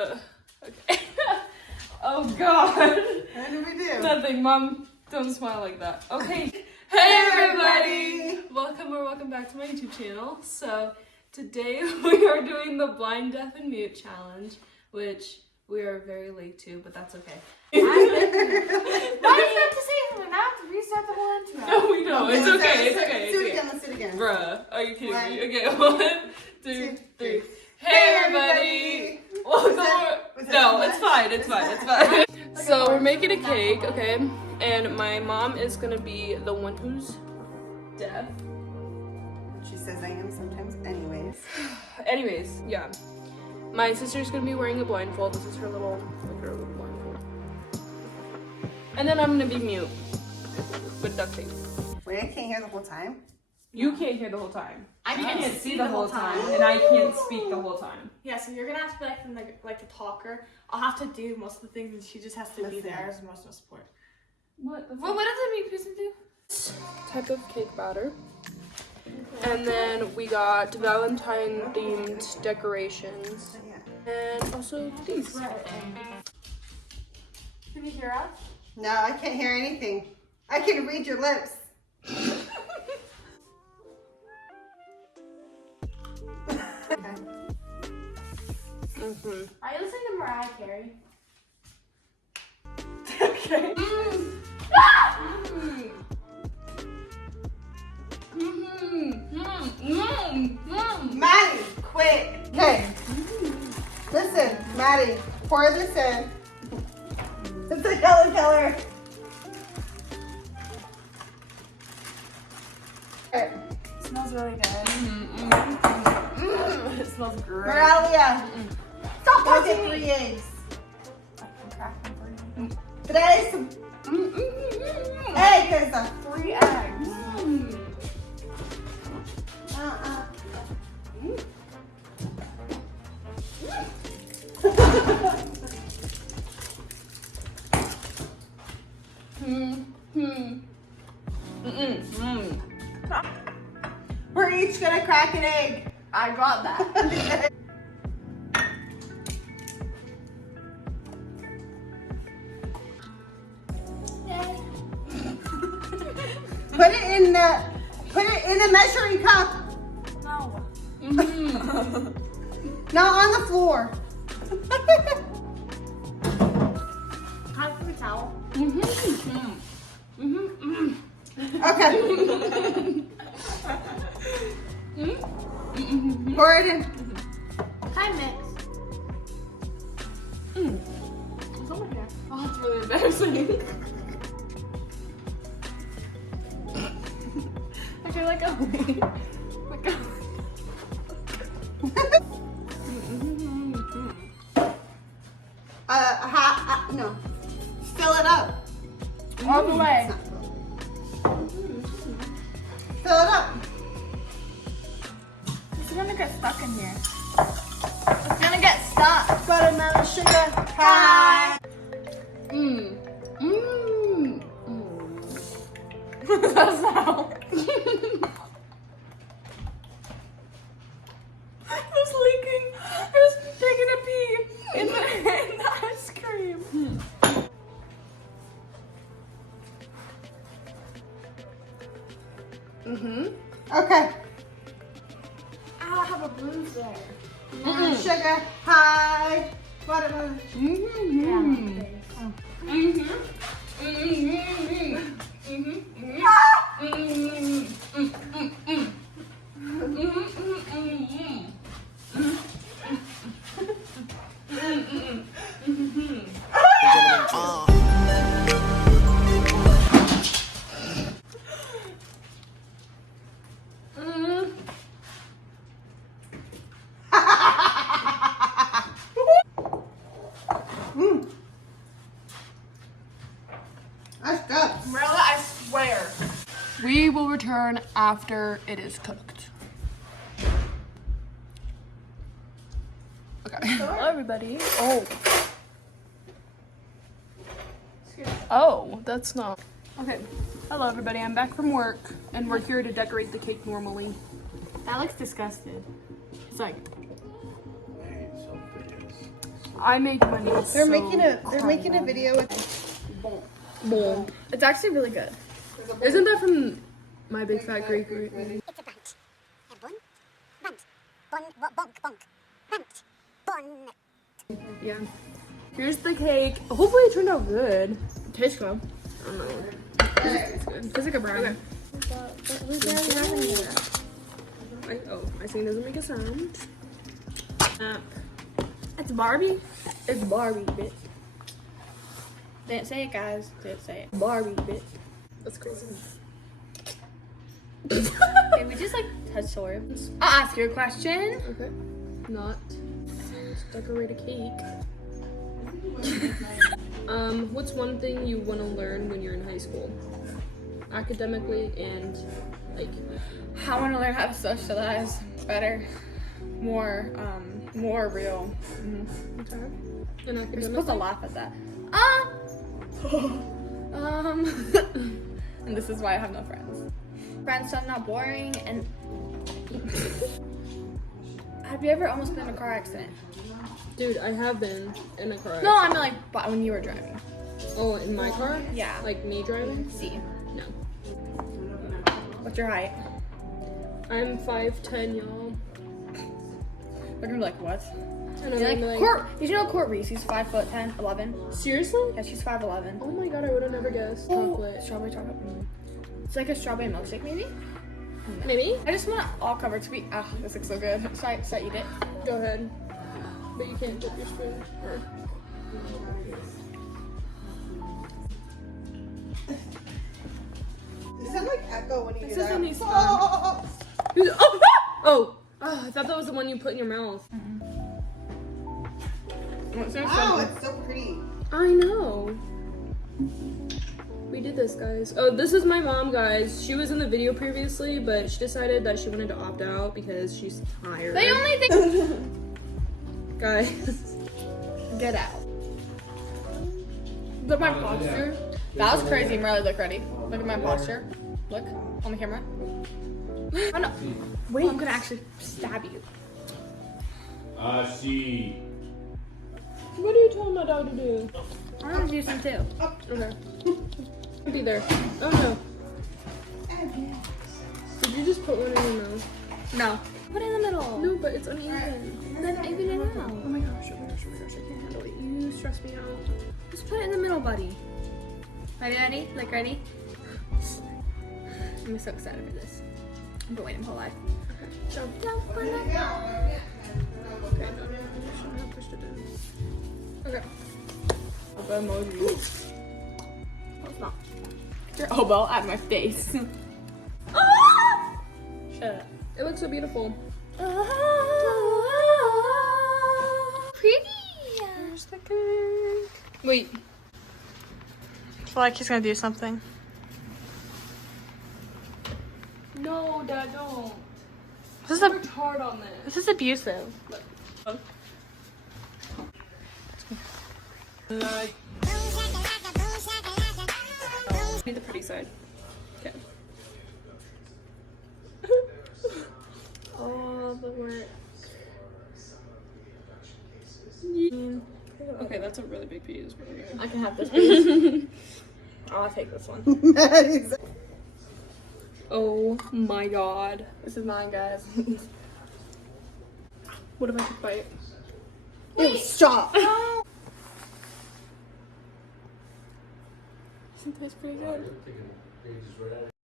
Okay. Oh God. What did we do? Nothing, Mom. Don't smile like that. Okay. Hey everybody! Welcome back to my YouTube channel. So today we are doing the blind, deaf, and mute challenge, which we are very late to, but that's okay. Why do you have to say something? I have to restart the whole intro. No, we don't. It's okay. It's okay. Let's do it again. Let's do it again. Bruh, are you kidding me? Okay, 1, 2, 3. Three. Hey everybody! Welcome. No, it's fine. It's fine. It's fine. So we're making a cake, okay? And my mom is gonna be the one who's deaf. She says I am sometimes anyways. Anyways, yeah. My sister's gonna be wearing a blindfold. This is her little blindfold. And then I'm gonna be mute with duct tape. Wait, I can't hear the whole time? You can't hear the whole time. I can't see the whole time. And I can't speak the whole time. Yeah, so you're gonna have to be like the talker. I'll have to do most of the things, and she just has to be there as emotional support. What the Well, what does it mean, Kristen, do? Type of cake batter. And then we got Valentine themed decorations. And also these. Can you hear us? No, I can't hear anything. I can read your lips. Okay. Are you listening to Mariah Carey? Okay. Maddie, quick. Okay. Listen, Maddie, pour this in. It's a yellow color. Okay. It smells really good. It smells great. Moralia, Stop go touching get me! 3 eggs. I can crack them for you. 3 eggs. 3 eggs. We're each gonna crack an egg. I got that. Put it in the measuring cup. No. Not on the floor. Time for the towel. Okay. Pour it in. Time mix. It's over here. Oh, it's really embarrassing. I feel like no. Fill it up. All the way. Fill it up. It's gonna get stuck in here. It's gonna get stuck. Buttermelon sugar pie. What's that sound? It was leaking. It was taking a pee in the ice cream. Okay. I have a bruise there. Sugar pie. Buttermelon. That's good. Marilla, I swear. We will return after it is cooked. Okay. Hello, everybody. Oh, that's not. Okay. Hello, everybody. I'm back from work, and we're here to decorate the cake normally. That looks disgusted. It's like, I make money. They're making a video with Boom. It's actually really good. Isn't that from My Big Fat Greek movie? It's a bunt. A bun? Bunt. Bun, bonk, bonk. Bunt. Bun. Yeah. Here's the cake. Hopefully it turned out good. It tastes good. I don't know. It tastes good. Tastes like a brownie. My scene doesn't make a sound. It's Barbie. It's Barbie, bitch. Didn't say it, guys. Didn't say it. Barbie, bitch. That's crazy. Okay, we just like touched swords. I'll ask you a question. Okay. Not. Let's decorate a cake. What's one thing you want to learn when you're in high school? Academically and like. I want to learn how to socialize better, more real. Okay. And You're academically. supposed to laugh at that. And this is why I have no friends. Friends, so I'm not boring. And have you ever almost been in a car accident? Dude, I have been in a car accident. No, I mean like when you were driving. Oh, in my car? Yeah. Like me driving? See, No. what's your height? I'm 5'10", y'all. They're gonna be like, what? And You're I'm like, like, Court, did you know Court Reese? She's 5'10", 11. seriously? Yeah, she's 5'11". Oh my god, I would have never guessed. Chocolate. Strawberry chocolate. It's like a strawberry milkshake, maybe. Maybe? I just want it all covered to be. Ah, this looks so good. Should I eat it? Go ahead. But you can't dip your spoon. Or... Does that like echo when you This do is that? a nice Oh! Oh! I thought that was the one you put in your mouth. Wow, it's so pretty. I know. We did this, guys. Oh, this is my mom, guys. She was in the video previously, but she decided that she wanted to opt out because she's tired. The only thing. Guys. Get out. Look at my posture. That was crazy, Marley. Look ready. Look at my posture. Look on the camera. Oh no. Wait, I'm gonna actually stab you. See. What are you telling my dog to do? I'm gonna do some too. Okay. Be there. Oh no. Did you just put one in your mouth? No. Put it in the middle. No, but it's uneven. Then even it out. Oh my gosh, I can't handle it. You stress me out. Just put it in the middle, buddy. Are you ready? Like ready? I'm so excited for this. I've been waiting my whole life. Jump. Jump on it. Okay, no. Pushed it in. Okay. Elbow emoji. No, it's not. Get your elbow at my face. Shut up. It looks so beautiful. Pretty. Where's the cake? Wait. I feel like he's gonna do something. No, Dad, don't. This is Worked hard on this. this is abusive. Need the pretty side. Okay. All the work. Okay, that's a really big piece. I can have this piece. I'll take this one. That is. Oh my god. This is mine, guys. What if I could bite? Ew, stop. It tastes pretty good.